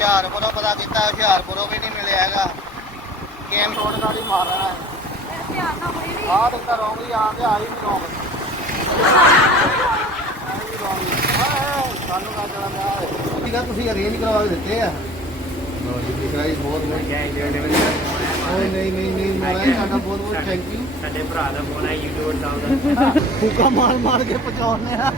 ਹੁਸ਼ਿਆਰਪੁਰੋਂ ਪਤਾ ਕੀਤਾ ਹੁਸ਼ਿਆਰਪੁਰੋਂ ਵੀ ਨਹੀਂ ਮਿਲਿਆ ਹੈਗਾ। ਗੇਮ ਛੋੜ ਨਾਲ ਹੀ ਮਾਰ ਰਹਾ ਹੈ। ਆਹ ਦਿੱਤਾ ਰੋਂਗ ਆ ਆਈ ਵੀ ਰੋਂਗ। ਆਈ ਰੋਂਗ। ਸਾਨੂੰ ਨਾ ਚਲਾ ਮੈਂ ਠੀਕ ਆ ਤੁਸੀਂ ਅਰੇਂਜ ਕਰਵਾ ਕੇ ਦਿੱਤੇ ਆ। ਨਹੀਂ ਨਹੀਂ ਨਹੀਂ ਸਾਡਾ ਬਹੁਤ ਬਹੁਤ ਥੈਂਕ ਯੂ ਸਾਡੇ ਭਰਾ ਦਾ ਫੋਨ ਹੈ ਸਾਹਿਬ ਦਾ ਫੂਕਾ ਮਾਰ ਮਾਰ ਕੇ ਪਹੁੰਚਾਉਣੇ ਆ।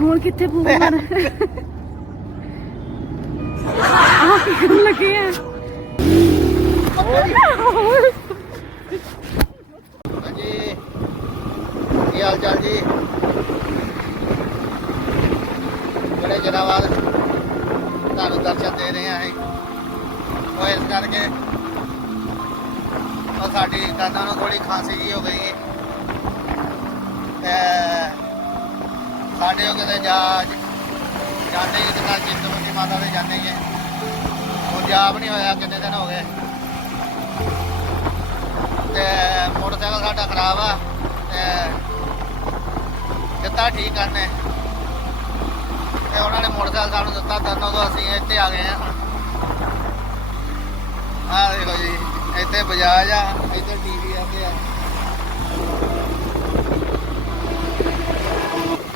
ਹੁਣ ਕਿੱਥੇ ਫੂਕ ਆਹ ਕੀ ਲੱਗੇ ਆ? ਹਾਂਜੀ। ਕੀ ਹਾਲ ਚਾਲ ਜੀ? ਬੜੇ ਦਿਨਾਂ ਬਾਅਦ ਤੁਹਾਨੂੰ ਦਰਸ਼ਨ ਦੇ ਰਹੇ ਹਾਂ ਅਸੀਂ। ਉਹ ਇਸ ਕਰਕੇ ਉਹ ਸਾਡੀ ਦਾਦਾ ਨੂੰ ਥੋੜੀ ਖਾਂਸੀ ਜੀ ਹੋ ਗਈ। ਹੈ ਤੇ ਸਾਡੇ ਉਹ ਕਿਤੇ ਜਾ ਜਾਂਦੇ ਹੀ ਕਿਤੇ ਚਿੰਤਪੁਰਨੀ ਮਾਤਾ ਦੇ ਜਾਂਦੇ ਹੀ ਹੈ। ਉਹ ਜਾਬ ਨਹੀਂ ਹੋਇਆ, ਕਿੰਨੇ ਦਿਨ ਹੋ ਗਏ। ਤੇ ਮੋਟਰਸਾਈਕਲ ਸਾਡਾ ਖਰਾਬ ਆ, ਤੇ ਦਿੱਤਾ ਠੀਕ ਕਰਨੇ। ਤੇ ਉਹਨਾਂ ਨੇ ਮੋਟਰਸਾਈਕਲ ਸਾਨੂੰ ਦਿੱਤਾ ਦੋਨੋਂ ਤੋਂ ਅਸੀਂ ਇੱਥੇ ਆ ਗਏ ਆ ਆ ਦੇਖੋ ਜੀ, ਇੱਥੇ ਬਜਾਜ ਆ, ਇੱਥੇ ਟੀਵੀ ਆ ਤੇ ਆ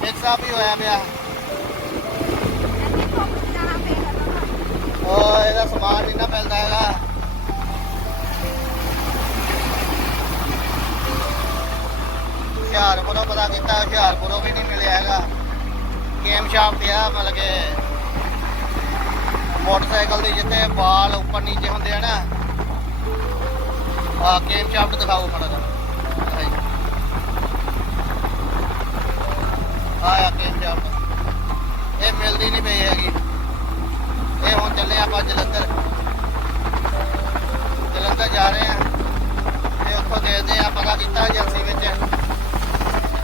ਇੱਕ ਸਾਹ ਵੀ ਹੋਇਆ ਪਿਆ? ਉਹ ਇਹਦਾ ਸਮਾਨ ਨਹੀਂ ਨਾ ਮਿਲਦਾ ਹੈਗਾ। ਹੁਸ਼ਿਆਰਪੁਰੋਂ ਪਤਾ ਕੀਤਾ ਹੁਸ਼ਿਆਰਪੁਰੋਂ ਵੀ ਨਹੀਂ ਮਿਲਿਆ ਹੈਗਾ। ਗੇਮ ਸ਼ਾਪ ਤੇ ਆ ਮਤਲਬ ਕਿ ਮੋਟਰਸਾਈਕਲ ਦੇ ਜਿੱਥੇ ਬਾਲ ਉੱਪਰ ਨੀਚੇ ਹੁੰਦੇ ਆ ਨਾ ਆ ਗੇਮ ਸ਼ਾਪ ਦਿਖਾਓ ਮਾੜਾ ਜਿਹਾ ਆਇਆ ਗੇਮ ਸ਼ਾਪ ਇਹ ਮਿਲਦੀ ਨਹੀਂ ਪਈ ਹੈਗੀ। ਇਹ ਹੁਣ ਚੱਲੇ ਆਪਾਂ ਜਲੰਧਰ। ਜਲੰਧਰ ਜਾ ਰਹੇ ਆ ਤੇ ਉੱਥੋਂ ਦੇਖਦੇ ਆ ਪਤਾ ਕੀਤਾ ਏਜੰਸੀ ਵਿੱਚ।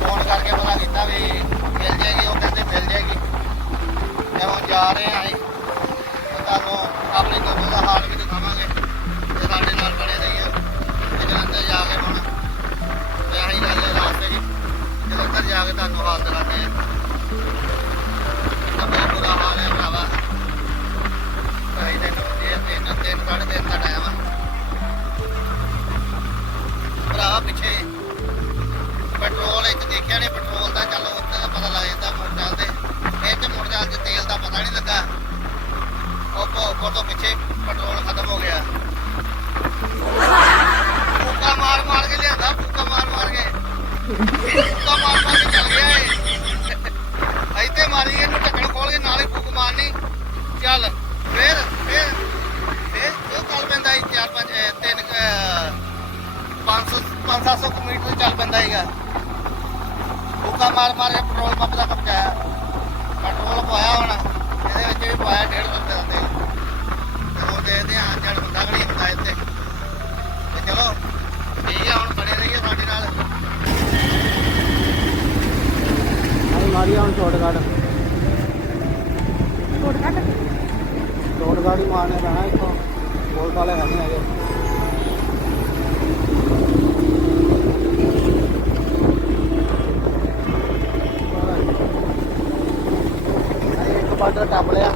ਫੋਨ ਕਰਕੇ ਪਤਾ ਕੀਤਾ ਵੀ ਮਿਲ ਜਾਏਗੀ, ਉਹ ਕਹਿੰਦੇ ਮਿਲ ਜਾਏਗੀ। ਤੇ ਹੁਣ ਜਾ ਰਹੇ ਆਂ ਅਸੀਂ। ਤੁਹਾਨੂੰ ਆਪਣੀ ਦੋਨੋਂ ਦਾ ਹਾਲ ਜਲੰਧਰ ਕੇ ਤੁਹਾਨੂੰ ਹਾਲ ਦਿਖਾਉਂਦੇ ਆ ਤਾਂ ਬੁਰਾ ਹਾਲ ਹੈ ਭਰਾਵਾ ਢਾਈ ਦਿਨ ਇਹ ਤਿੰਨ ਤਿੰਨ ਸਾਢੇ ਤਿੰਨ ਦਾ ਟਾਈਮ ਭਰਾ ਪਿੱਛੇ ਪੈਟਰੋਲ ਇੱਕ ਦੇਖਿਆ ਨੇ, ਪੈਟਰੋਲ ਦਾ ਚੱਲ ਉੱਤੇ ਦਾ ਪਤਾ ਲੱਗ ਜਾਂਦਾ ਮੋਟਰਸਾਈਕਲ ਤੇ। ਇਹ ਤੇ ਮੋਟਰਸਾਈਕਲ 'ਚ ਤੇਲ ਦਾ ਪਤਾ ਨਹੀਂ ਲੱਗਾ। ਉਹ ਭੋਗਪੁਰ ਤੋਂ ਪਿੱਛੇ ਪੈਟਰੋਲ ਖਤਮ ਹੋ ਗਿਆ ਫੂਕਾ ਮਾਰ ਮਾਰ ਕੇ ਲਿਆਂਦਾ ਫੂਕਾ ਮਾਰ ਮਾਰ ਕੇ ਫੂਕਾ ਮਾਰ ਮਾਰ ਕੇ ਚੱਲ ਗਿਆ ਏ ਇੱਥੇ ਮਾਰੀ ਇਹਨੂੰ ਢੱਕਣ ਖੋਲ ਕੇ ਨਾਲੇ ਫੂਕ ਮਾਰਨੀ ਚੱਲ ਫੇਰ ਫੇਰ ਫੇਰ ਉਹ ਚੱਲ ਪੈਂਦਾ ਸੀ ਚਾਰ ਪੰਜ ਅਹ, ਤਿੰਨ ਕੁ, ਅਹ, 500 500 ਮੀਟਰ ਚੱਲ ਪੈਂਦਾ ਹੈਗਾ ਫੂਕਾ ਮਾਰ ਮਾਰ ਕੇ ਪੈਟਰੋਲ ਪੰਪ ਦਾ ਕਬਜਾਇਆ ਪੈਟਰੋਲ ਪਾਇਆ ਹੁਣ ਇਹਦੇ ਵਿੱਚ ਵੀ ਪਾਇਆ 150 ਰੁਪਏ ਦਾ ਤੇਲ ਤੇ ਉਹ ਦੇਖਦੇ ਹਾਂ ਜੜ ਹੁੰਦਾ ਕਿ ਨਹੀਂ ਹੁੰਦਾ ਇੱਥੇ ਤੇ ਚਲੋ ਠੀਕ ਆ ਹੁਣ ਬਣੇ ਰਹੀਏ ਸਾਡੇ ਨਾਲ ਅਸੀਂ ਮਾਰੀਆ ਹੁਣ ਸ਼ਾਰਟਕਟ ਸ਼ਾਰਟਕਟ ਹੀ ਮਾਰਨੇ ਪੈਣਾ ਇੱਥੋਂ ਪੁਲਿਸ ਵਾਲੇ ਹੈ ਨਹੀਂ ਹੈਗੇ ਇੱਕ ਬਾਰਡਰ ਟੱਪ ਲਿਆ।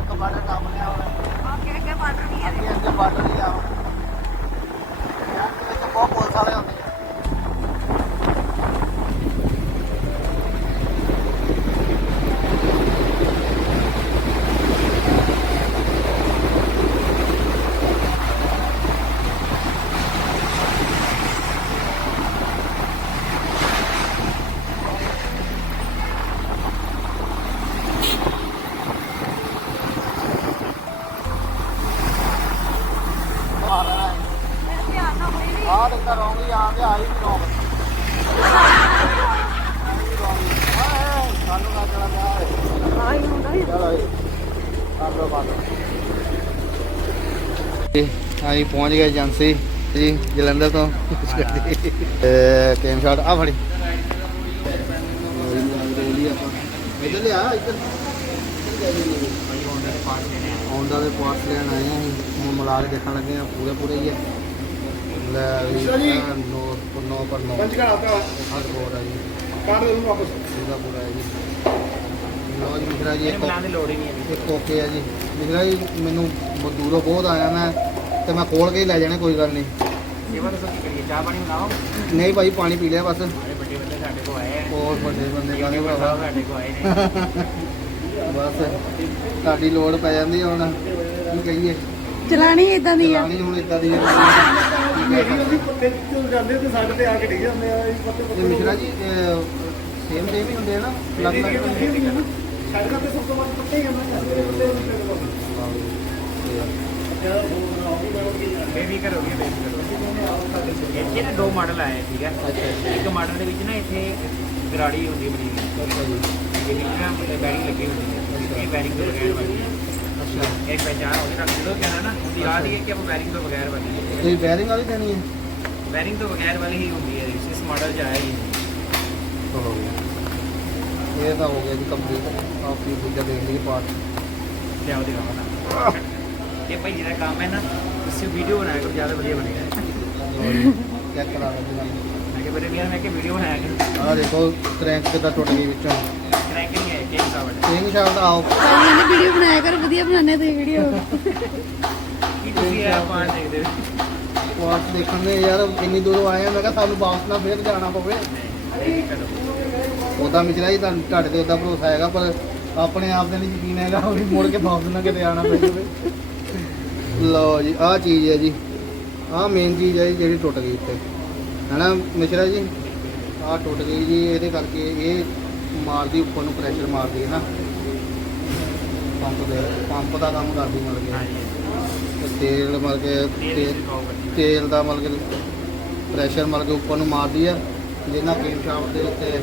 ਇੱਕ ਬਾਰਡਰ ਟੱਪ ਲਿਆ। ਹੁਣ ਅੱਗੇ ਅੱਗੇ ਬਾਰਡਰ ਨਹੀਂ ਆ ਆਈ ਪਹੁੰਚ ਗਏ ਏਜੰਸੀ। ਜੀ ਜਲੰਧਰ ਤੋਂ। ਕੇਮ ਸ਼ਾਟ ਆ ਫੜੀ। ਇਧਰ ਲਿਆ ਇੱਧਰ। ਆਉਂਦਾ ਦੇ ਪਾਰਟ ਲੈਣ ਆਏ ਆ ਅਸੀਂ। ਮਿਲਾ ਕੇ ਦੇਖਣ ਲੱਗੇ ਆ ਪੂਰੇ ਪੂਰੇ ਹੀ ਆ। ਲੈ ਵੀ ਨੋ 9 ਪਰ 9 ਪੰਜ ਘੜਾ ਭਰਾ ਹੱਥ ਬੋਰ ਹੈ ਜੀ। ਕਾਢ ਦੇ ਉਹਨੂੰ ਵਾਪਸ। ਇਹਦਾ ਪੂਰਾ ਹੈ ਜੀ ਲੋ ਜੀ। ਮਿਸ਼ਰਾ ਜੀ ਇੱਕ ਬਣਾਉਣ ਦੀ ਲੋੜ ਹੀ ਨਹੀਂ ਹੈ ਇੱਕ ਓਕੇ ਹੈ ਜੀ। ਮਿਸ਼ਰਾ ਜੀ ਮੈਨੂੰ ਦੂਰੋਂ ਬਹੁਤ ਆਇਆ ਮੈਂ ਤੇ ਮੈਂ ਖੋਲ ਕੇ ਹੀ ਲੈ ਜਾਣੇ ਕੋਈ ਗੱਲ ਨਹੀਂ। ਸੇਵਾ ਦੱਸੋ ਕੀ ਕਰੀਏ ਚਾਹ ਪਾਣੀ ਬਣਾਓ? ਨਹੀਂ ਭਾਈ ਪਾਣੀ ਪੀ ਲਿਆ ਬਸ। ਸਾਰੇ ਵੱਡੇ ਬੰਦੇ ਸਾਡੇ ਕੋਲ ਆਏ ਆ। ਹੋਰ ਵੱਡੇ ਬੰਦੇ ਕਾਹਦੇ ਯੂਟਿਊਬਰ ਭਰਾਵਾ ਸਾਹਿਬ ਸਾਡੇ ਕੋਲ ਆਏ ਨੇ। ਬਸ ਤੁਹਾਡੀ ਲੋੜ ਪੈ ਜਾਂਦੀ ਹੈ ਹੁਣ। ਕੀ ਕਹੀਏ? ਚਲਾਣੀ ਇਦਾਂ ਦੀ ਆ। ਚਲਾਣੀ ਹੁਣ ਇਦਾਂ ਦੀ ਮੇਰੀ ਉਹਦੀ ਪੱਤੇ ਤੋਂ ਜਾਂਦੇ ਤੇ ਸਾਡੇ ਤੇ ਆ ਕੇ ਡਿੱਗ ਜਾਂਦੇ ਆ ਇਹ ਪੱਤੇ ਮਿਸ਼ਰਾ ਜੀ ਸੇਮ ਸੇਮ ਹੀ ਹੁੰਦੇ ਆ ਨਾ? ਅਲੱਗ ਅਲੱਗ ਦਾ ਤੇ ਸਭ ਤੋਂ ਵੱਧ ਪੱਤੇ ਹੀ ਆ ਮੈਂ ਸਾਡੇ ਪੱਤੇ ਨੂੰ ਬੇਬੀ ਕਰੋਗੇ ਬੇਬੀ ਕਰੋਗੇ ਇੱਥੇ ਨਾ ਦੋ ਮਾਡਲ ਆਏ ਠੀਕ ਹੈ ਇੱਕ ਮਾਡਲ ਦੇ ਵਿੱਚ ਨਾ ਇੱਥੇ ਗਰਾੜੀ ਹੁੰਦੀ ਬਣੀ ਹੋਈ। ਅੱਛਾ ਜੀ। ਇਹ ਨਾ ਬੈਰਿੰਗ ਲੱਗੀ ਹੁੰਦੀ ਹੈ ਇਹ ਬੈਰਿੰਗ ਤੋਂ ਬਗੈਰ ਬਣਦੀ ਹੈ ਅੱਛਾ। ਇਹ ਪਹਿਚਾਨ ਹੋਣੀ ਰੱਖ ਲਓ ਕਹਿੰਦਾ ਨਾ ਤੁਸੀਂ ਯਾਦ ਹੀ ਕਿ ਆਪਾਂ ਬੈਰਿੰਗ ਤੋਂ ਬਗੈਰ ਬਣਦੀ ਹੈ ਇਹ ਬੈਰਿੰਗ ਵਾਲੀ ਦੇਣੀ ਹੈ? ਬੈਰਿੰਗ ਤੋਂ ਬਗੈਰ ਵਾਲੀ ਹੀ ਹੁੰਦੀ ਹੈ ਇਸ ਮਾਡਲ 'ਚ ਆਇਆ ਹੀ ਚਲੋ। ਇਹ ਤਾਂ ਹੋ ਗਿਆ ਜੀ ਕੰਪਲੀਟ ਆਪੀ ਦੂਜਾ ਦੇਖ ਲਈ ਪਾਰਟ ਤੇ ਆਉਦੀ ਰਹਾ ਇਹ ਭਾਈ ਜਿਹੜਾ ਕੰਮ ਹੈ ਨਾ ਤੁਸੀਂ ਵੀਡੀਓ ਬਣਾਇਆ ਕਰੋ ਜ਼ਿਆਦਾ ਵਧੀਆ ਬਣੇਗਾ। ਚੈੱਕ ਕਰਾ ਲਓ ਜੀ? ਮੈਂ ਕਿ ਬਰੇ ਵੀਰ ਮੈਂ ਕਿ ਵੀਡੀਓ ਬਣਾਇਆ ਕਰੋ। ਆਹ ਦੇਖੋ ਕ੍ਰੈਂਕ ਕਿੱਦਾਂ ਟੁੱਟ ਗਈ ਵਿੱਚੋਂ। ਕਰੈਕ ਨਹੀਂ ਹੈ ਕਿੰਗ ਸਾਵਟ ਸਿੰਘ ਦਾ ਆਓ। ਪਹਿਲਾਂ ਇਹਨੇ ਵੀਡੀਓ ਬਣਾਇਆ ਕਰ ਵਧੀਆ ਬਣਾਉਂਦੇ ਤੁਸੀਂ ਵੀਡੀਓ ਕੀ ਤੁਸੀਂ ਇਹ ਪਾਣ ਦੇਖਦੇ ਹੋ? ਵਾਪਸ ਦੇਖਣ ਦੇ ਯਾਰ ਇੰਨੀ ਦੂਰੋਂ ਆਏ ਆ ਮੈਂ ਕਿਹਾ ਸਾਨੂੰ ਵਾਪਸ ਨਾ ਫੇਰ ਜਾਣਾ ਪਵੇ। ਨਹੀਂ ਕਰੋ ਉਹਦਾ ਮਿਚਰਾ ਜੀ ਤੁਹਾਨੂੰ ਤੁਹਾਡੇ ਤੇ ਉਹਦਾ ਭਰੋਸਾ ਹੈਗਾ ਪਰ ਆਪਣੇ ਆਪ ਦੇ ਨਹੀਂ ਯਕੀਨ ਹੈਗਾ ਉਹ ਵੀ ਮੁੜ ਕੇ ਵਾਪਸ ਨਾ ਕਿਤੇ ਆਣਾ ਪੈ ਜਾਵੇ ਲਓ ਜੀ ਆਹ ਚੀਜ਼ ਹੈ ਜੀ। ਆਹ ਮੇਨ ਚੀਜ਼ ਹੈ ਜੀ ਜਿਹੜੀ ਟੁੱਟ ਗਈ ਇੱਥੇ ਹੈਨਾ ਮਿਸ਼ਰਾ ਜੀ? ਆਹ ਟੁੱਟ ਗਈ ਜੀ ਇਹਦੇ ਕਰਕੇ ਇਹ ਮਾਰਦੀ ਉੱਪਰ ਨੂੰ ਪ੍ਰੈਸ਼ਰ ਮਾਰਦੀ ਹੈ ਨਾ। ਪੰਪ ਦੇ ਪੰਪ ਦਾ ਕੰਮ ਕਰਦੀ ਮਤਲਬ ਕਿ। ਤੇਲ ਮਤਲਬ ਕਿ। ਤੇਲ ਦਾ ਮਤਲਬ ਕਿ ਪ੍ਰੈਸ਼ਰ ਮਤਲਬ ਕਿ ਉੱਪਰ ਨੂੰ ਮਾਰਦੀ ਆ ਜਿਹਨਾਂ ਕੇਮ ਸ਼ਾਫਟ ਦੇ ਉੱਤੇ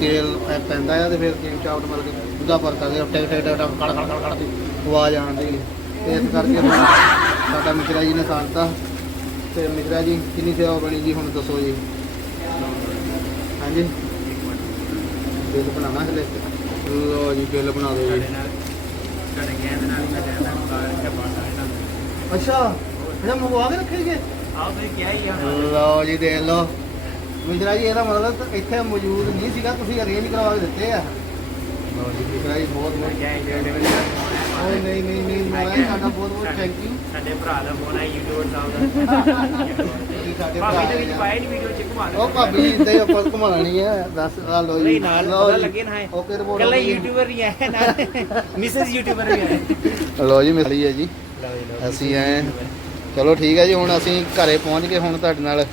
ਤੇਲ ਪੈ- ਪੈਂਦਾ ਆ ਤੇ ਫਿਰ ਕੇਮ ਸ਼ਾਫਟ ਮਤਲਬ ਕਿ ਉਹਦਾ ਫ਼ਰਕ ਆ ਗਿਆ ਟਿਕ ਟਿਕ ਟਿਕ ਕੜ ਕੜ ਕੜ ਕੜ ਦੀ ਆਵਾਜ਼ ਆਉਂਦੀ ਤੇ ਇਸ ਕਰਕੇ ਹੁਣ ਸਾਡਾ ਮਿਸ਼ਰਾ ਜੀ ਨੇ ਸਾਂਤਾ ਤੇ ਮਿਸ਼ਰਾ ਜੀ ਕਿੰਨੀ ਸੇਵਾ ਬਣੀ ਜੀ ਹੁਣ ਦੱਸੋ ਜੀ? ਹਾਂਜੀ। ਬਿੱਲ ਬਣਾਉਣਾ ਹਲੇ? ਲੋ ਜੀ ਬਿੱਲ ਬਣਾ ਦਿਓ ਜੀ। ਗੈਂਦ ਅੱਛਾ ਇਹਦਾ ਮੰਗਵਾ ਕੇ ਰੱਖੇ ਜੀ? ਹੀ ਲਓ ਜੀ ਦੇਖ ਲਓ। ਮਿਸ਼ਰਾ ਜੀ ਇਹਦਾ ਮਤਲਬ ਇੱਥੇ ਮੌਜੂਦ ਨਹੀਂ ਸੀਗਾ ਤੁਸੀਂ ਅਰੇਂਜ ਕਰਵਾ ਕੇ ਦਿੱਤੇ ਆ। ਲਓ ਜੀ ਮਿਸ਼ਰਾ ਜੀ ਬਹੁਤ ਬਹੁਤ ਓਏ ਨਹੀਂ ਨਹੀਂ ਨਹੀਂ ਮਹਾਰਾਜ ਸਾਡਾ ਬਹੁਤ ਬਹੁਤ ਥੈਂਕ ਯੂ ਸਾਡੇ ਭਰਾ ਦਾ ਫੋਨ ਆਇਆ ਸਾਹਿਬ ਦਾ ਸਾਡੇ ਭਾਬੀ ਦੇ ਵਿੱਚ ਨਹੀਂ ਵੀਡੀਓ ਚ ਉਹ ਭਾਬੀ ਇਦਾਂ ਹੀ ਆਪਾਂ ਘੁਮਾਣੀ ਹੈ ਦੱਸ ਆ ਲਓ ਜੀ। ਨਾਲ ਪਤਾ ਜੀ। ਲੱਗੇ ਨਾ ਹੈ ਓਕੇ ਰਿਪੋਰਟ ਕੱਲਾ ਯੂਟਿਊਬਰ ਹੀ ਹੈ ਨਾਲ ਮਿਸਿਸ ਯੂਟਿਊਬਰ ਵੀ ਹੈ ਲਓ ਜੀ ਮਿਸਰੀ ਹੈ ਜੀ। ਅਸੀਂ ਆਏ ਚਲੋ ਠੀਕ ਹੈ ਜੀ ਹੁਣ ਅਸੀਂ ਘਰੇ ਪਹੁੰਚ ਗਏ ਹੁਣ ਤੁਹਾਡੇ ਨਾਲ।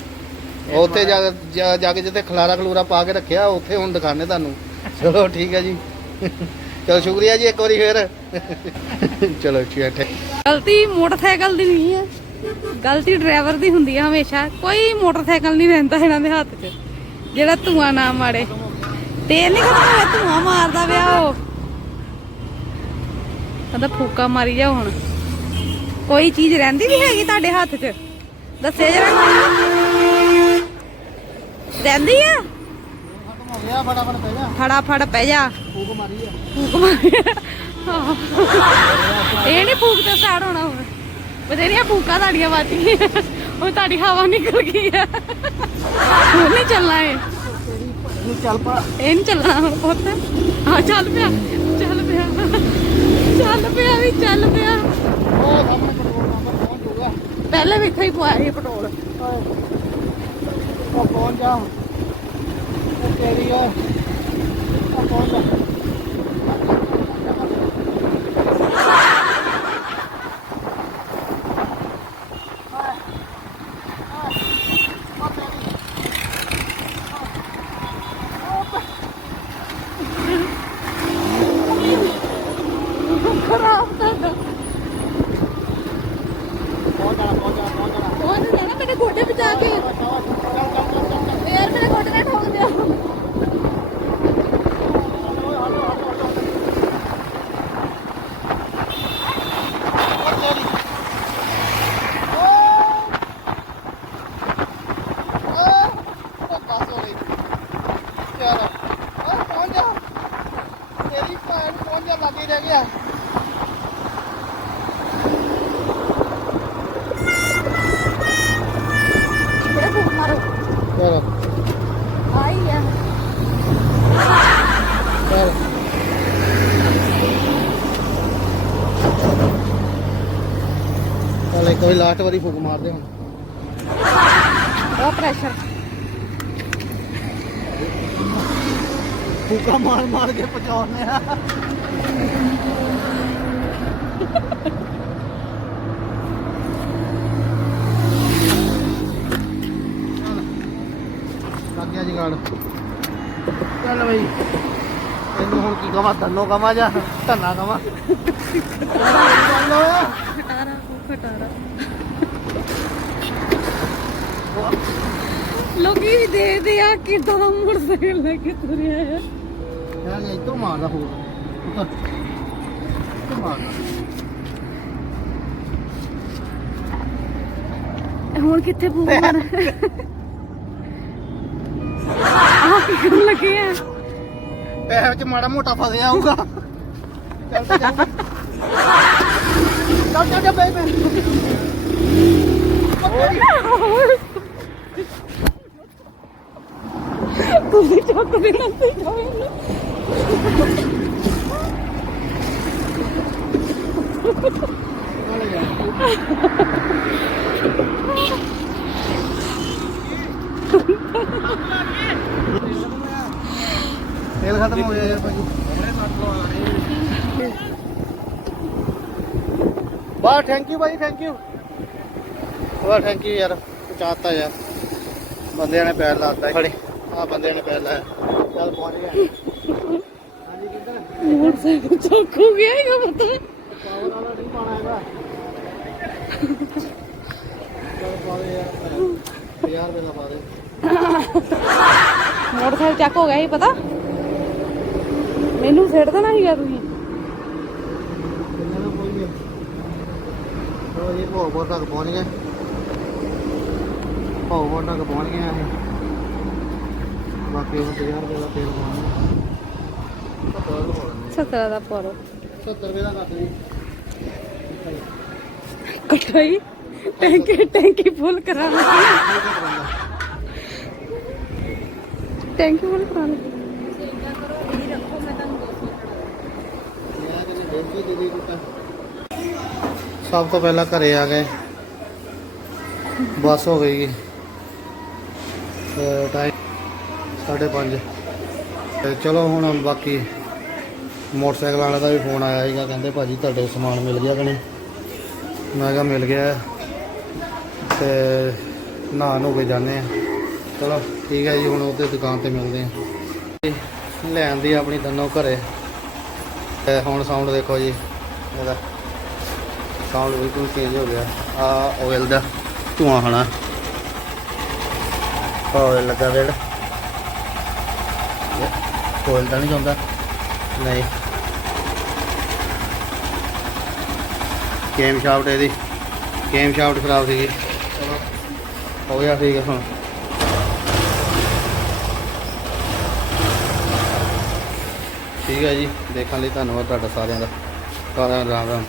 ਉੱਥੇ ਜਾ ਜਾ- ਜਾ ਕੇ ਜਿੱਥੇ ਖਲਾਰਾ ਖਲੂਰਾ ਪਾ ਕੇ ਰੱਖਿਆ, ਉੱਥੇ ਹੁਣ ਦਿਖਾਣੇ ਤੁਹਾਨੂੰ। ਚਲੋ ਠੀਕ ਹੈ ਜੀ। ਚਲੋ ਸ਼ੁਕਰੀਆ ਜੀ ਇੱਕ ਵਾਰੀ ਫੇਰ। ਚਲੋ ਠੀਕ ਹੈ ਗਲਤੀ ਮੋਟਰਸਾਈਕਲ ਦੀ ਨਹੀਂ ਹੈ। ਗਲਤੀ ਡਰਾਈਵਰ ਦੀ ਹੁੰਦੀ ਹੈ ਹਮੇਸ਼ਾ। ਕੋਈ ਮੋਟਰਸਾਈਕਲ ਨਹੀਂ ਰਹਿੰਦਾ ਇਹਨਾਂ ਦੇ ਹੱਥ 'ਚ। ਜਿਹੜਾ ਧੂਆਂ ਨਾ ਮਾਰੇ। ਤੇਲ ਨਹੀਂ ਖਤਮ ਹੋਇਆ ਧੂਆਂ ਮਾਰਦਾ ਪਿਆ ਉਹ। ਕਹਿੰਦਾ ਫੂਕਾ ਮਾਰੀ ਜਾ ਹੁਣ। ਕੋਈ ਚੀਜ਼ ਰਹਿੰਦੀ ਨਹੀਂ ਹੈਗੀ ਤੁਹਾਡੇ ਹੱਥ 'ਚ। ਦੱਸੇ ਜਰਾ। ਰਹਿੰਦੀ ਆ? ਫਟਾਫਟ ਪੈ ਜਾ। ਫਟਾਫਟ ਪੈ ਜਾ ਫੂਕ ਮਾਰੀ ਆ ਫੂਕ ਮਾਰ ਹਾਂ। ਇਹ ਨਹੀਂ ਫੂਕ ਤੇ ਸਟਾਰਟ ਹੋਣਾ ਹੁਣ ਬਥੇਰੀਆਂ ਫੂਕਾਂ ਤੁਹਾਡੀਆਂ ਗਈਆਂ ਉਹ ਤੁਹਾਡੀ ਹਵਾ ਨਿਕਲ ਗਈ ਆ। ਹੁਣ ਨਹੀਂ ਚੱਲਣਾ ਇਹ। ਨੂੰ ਚੱਲ ਪਾ ਇਹ ਨਹੀਂ ਚੱਲਣਾ ਹੁਣ ਪੁੱਤ। ਹਾਂ ਚੱਲ ਪਿਆ। ਚੱਲ ਪਿਆ। ਚੱਲ ਪਿਆ ਵੀ ਚੱਲ ਪਿਆ। ਉਹ ਸਾਹਮਣੇ ਪੈਟਰੋਲ ਪੰਪ ਪਹੁੰਚ ਜਾਊਗਾ। ਪਹਿਲੇ ਵੀ ਇੱਥੇ ਹੀ ਪਵਾਇਆ ਸੀ ਪੈਟਰੋਲ। ਉਹ ਪਹੁੰਚ ਜਾ। ਉਹ ਤੇਰੀ ਆ। ਉਹ ਪਹੁੰਚ ਜਾ। ਖਰਾਬ ਤਾਂ ਪਹੁੰਚ ਜਾਣਾ ਪਹੁੰਚ ਜਾਣਾ ਪਹੁੰਚ ਜਾਣਾ ਨਹੀਂ ਜਾਣਾ ਮੇਰੇ ਗੋਡੇ ਬਚਾ ਕੇ। ਲਾਗੇ ਰਹਿ ਗਿਆ। ਬੜਾ ਫੂਕ ਮਾਰੋ। ਚਲੋ। ਆਈ ਆ। ਚਲੋ। ਚਲ ਇੱਕ ਵਾਰੀ ਲਾਸਟ ਵਾਰੀ ਫੂਕ ਮਾਰਦੇ ਹੁਣ। ਉਹ ਪ੍ਰੈਸ਼ਰ ਫੂਕਾ ਮਾਰ ਮਾਰ ਕੇ ਪਹੁੰਚਾਉਣੇ ਆ। ਲੱਗ ਗਿਆ ਜੀ ਗਾੜ ਚੱਲ ਬਈ। ਇਹਨੂੰ ਹੁਣ ਕੀ ਕਵਾਂ? ਧੰਨੋ ਕਵਾਂ ਜਾਂ ਧੰਨਾ ਕਵਾਂ? ਖਟਾਰਾ ਖਟਾਰਾ ਲੋਕੀ ਵੀ ਦੇ ਦੇ ਆ ਕਿਦਾਂ ਮੋਟਰਸਾਈਕਲ ਲੈ ਕੇ ਤੁਰਿਆ ਹੈ ਯਾਰ ਇਹ ਤੋਂ ਮਾਰਦਾ ਮਾਰਦਾ ਹੁਣ ਕਿੱਥੇ ਕੀ ਕਰਨ ਲੱਗੇ ਆ? ਪੈਰ ਵਿੱਚ ਮਾੜਾ ਮੋਟਾ ਫਸਿਆ ਹੋਊਗਾ। ਚੱਲ ਤਾਂ ਚੱਲ। ਚੱਲ ਚੱਲ ਬਈ ਬਈ ਤੁਸੀਂ ਚੁੱਕ ਦੇ ਨਾ ਤੇ ਜਾਓ ਤੇਲ ਖਤਮ ਹੋ ਗਿਆ ਯਾਰ ਭਾਜੀ ਬਾ ਥੈਂਕ ਯੂ ਭਾਈ ਥੈਂਕ ਯੂ ਬਾ ਥੈਂਕ ਯੂ ਯਾਰ ਪਹੁੰਚਾਤਾ ਯਾਰ ਬੰਦਿਆਂ ਨੇ ਪੈਰ ਲਾਤਾ ਖੜੇ ਆ ਬੰਦਿਆਂ ਨੇ ਪੈਰ ਲਾਇਆ ਚੱਲ ਪਹੁੰਚ ਗਿਆ ਹਾਂਜੀ ਕਿੱਧਰ ਮੋਟਰਸਾਈਕਲ ਚੁੱਕ ਹੋ ਗਿਆ ਹੈਗਾ ਪਤਾ ਨਹੀਂ ਪਾਵਰ ਵਾਲਾ ਨਹੀਂ ਪਾਣਾ ਹੈਗਾ ਚੱਲ ਪਾ ਦੇ ਯਾਰ 50 ਰੁਪਏ ਦਾ ਪਾ ਦੇ ਮੋਟਰਸਾਈਕਲ ਚੱਕ ਹੋ ਗਿਆ ਸੀ, ਪਤਾ? ਮੈਨੂੰ ਸਿੱਟ ਦੇਣਾ ਸੀਗਾ ਤੁਸੀਂ? ਕਿੰਨੇ ਦਾ ਪਹੁੰਚ ਗਿਆ ਲੋ ਜੀ ਭੋਗਪੁਰ ਤੱਕ ਪਹੁੰਚ ਗਏ ਭੋਗਪੁਰ ਤੱਕ ਪਹੁੰਚ ਗਏ ਅਸੀਂ ਬਾਕੀ ਹੁਣ 50 ਰੁਪਏ ਦਾ ਤੇਲ ਪਾਉਣਾ 17 ਦਾ ਪਾਰੋ 70 ਰੁਪਏ ਦਾ ਕੱਟ ਜੀ ਕਟਾਈ ਟੈਂਕੀ ਟੈਂਕੀ ਫੁੱਲ ਕਰਾ ਲਈ ਟੈਂਕੀ ਫੁੱਲ ਕਰਾ ਸਭ ਤੋਂ ਪਹਿਲਾਂ ਘਰੇ ਆ ਗਏ। ਬੱਸ ਹੋ ਗਈ। ਟਾਈਮ 5:30 ਤੇ ਚਲੋ ਹੁਣ ਬਾਕੀ ਮੋਟਰਸਾਈਕਲ ਵਾਲੇ ਦਾ ਵੀ ਫੋਨ ਆਇਆ ਸੀਗਾ, ਕਹਿੰਦੇ ਭਾਜੀ ਤੁਹਾਡੇ ਸਮਾਨ ਮਿਲ ਗਿਆ ਕਿ ਨਹੀਂ? ਮੈਂ ਕਿਹਾ ਮਿਲ ਗਿਆ ਹੈ। ਤੇ ਨਹਾ ਨੋ ਕੇ ਜਾਂਦੇ ਆ ਚਲੋ, ਠੀਕ ਹੈ ਜੀ, ਹੁਣ ਉਹਦੇ ਦੁਕਾਨ ਤੇ ਮਿਲਦੇ ਆ ਲੈਣ ਦੀ ਆਪਣੀ ਤਨੋਂ ਘਰੇ। ਤੇ ਹੁਣ ਸਾਊਂਡ ਦੇਖੋ ਜੀ, ਇਹਦਾ। ਸਾਊਂਡ ਬਿਲਕੁਲ ਚੇਂਜ ਹੋ ਗਿਆ। ਆ ਆਇਲ ਦਾ ਧੂਆਂ ਹਣਾ ਆਇਲ ਲੱਗਾ ਵੇੜ। ਕੋਲ ਤਾਂ ਨਹੀਂ ਜਾਂਦਾ ਨਹੀਂ। ਕੇਮ ਸ਼ਾਫਟ ਇਹਦੀ। ਕੇਮ ਸ਼ਾਫਟ ਖਰਾਬ ਸੀਗੀ। ਹੋ ਗਿਆ ਠੀਕ ਹੈ ਹੁਣ। ਠੀਕ ਹੈ ਜੀ। ਦੇਖਣ ਲਈ ਧੰਨਵਾਦ ਤੁਹਾਡਾ ਸਾਰਿਆਂ ਦਾ। ਸਾਰਿਆਂ ਦਾ ਰਾਮ ਰਾਮ